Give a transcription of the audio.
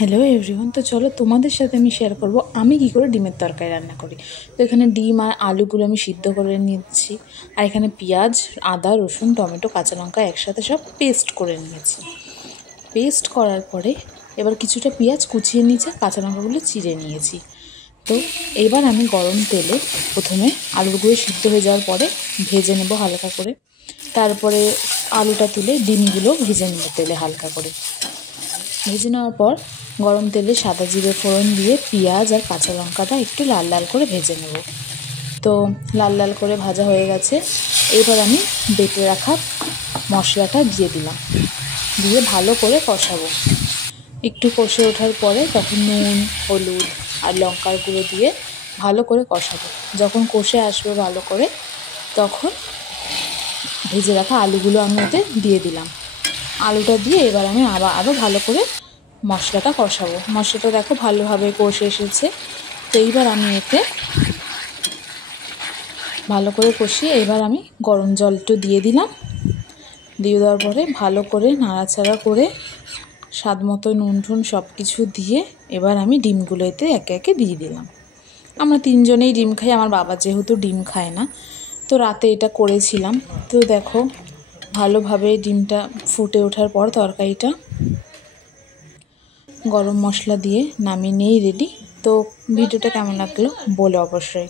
Hello everyone, তো চলো তোমাদের সাথে আমি শেয়ার করব আমি কী করে ডিমের তরকারি রান্না করি। তো এখানে ডিম আর আলুগুলো আমি সিদ্ধ করে নিচ্ছি, আর এখানে পেঁয়াজ, আদা, রসুন, টমেটো, কাঁচা লঙ্কা একসাথে সব পেস্ট করে নিয়েছি। পেস্ট করার পরে এবার কিছুটা পেঁয়াজ কুচিয়ে নিয়েছি, কাঁচা লঙ্কাগুলো চিড়ে নিয়েছি। তো এবার আমি গরম তেলে প্রথমে আলুগুলো সিদ্ধ হয়ে যাওয়ার পরে ভেজে নেব হালকা করে, তারপরে আলুটা তুলে ডিমগুলো ভেজে নেব তেলে হালকা করে। ভেজে নেওয়ার পর গরম তেলে সাদা জিরে ফোড়ন দিয়ে পেঁয়াজ আর কাঁচা লঙ্কাটা একটু লাল লাল করে ভেজে নেব। তো লাল লাল করে ভাজা হয়ে গেছে, এবার আমি বেটে রাখা মশলাটা দিয়ে দিলাম, দিয়ে ভালো করে কষাবো। একটু কষে ওঠার পরে তখন নুন, হলুদ আর লঙ্কার গুঁড়ো দিয়ে ভালো করে কষাবো। যখন কষে আসবে ভালো করে, তখন ভেজে রাখা আলুগুলো আমি ওতে দিয়ে দিলাম। আলুটা দিয়ে এবার আমি আরও ভালো করে মশলাটা কষাবো। মশলাটা দেখো ভালোভাবে কষে এসেছে। তো এইবার আমি এতে ভালো করে কষিয়ে এবার আমি গরম জল একটু দিয়ে দিলাম। দিয়ে দেওয়ার পরে ভালো করে নাড়াচাড়া করে স্বাদ মতো নুন টুন সব কিছু দিয়ে এবার আমি ডিমগুলো এতে একে একে দিয়ে দিলাম। আমরা তিনজনেই ডিম খাই, আমার বাবা যেহেতু ডিম খায় না, তো রাতে এটা করেছিলাম। তো দেখো ভালোভাবে ডিমটা ফুটে ওঠার পর তরকারিটা গরম মশলা দিয়ে নামিয়ে নিয়েই রেডি। তো ভিডিওটা কেমন লাগলো বলো অবশ্যই।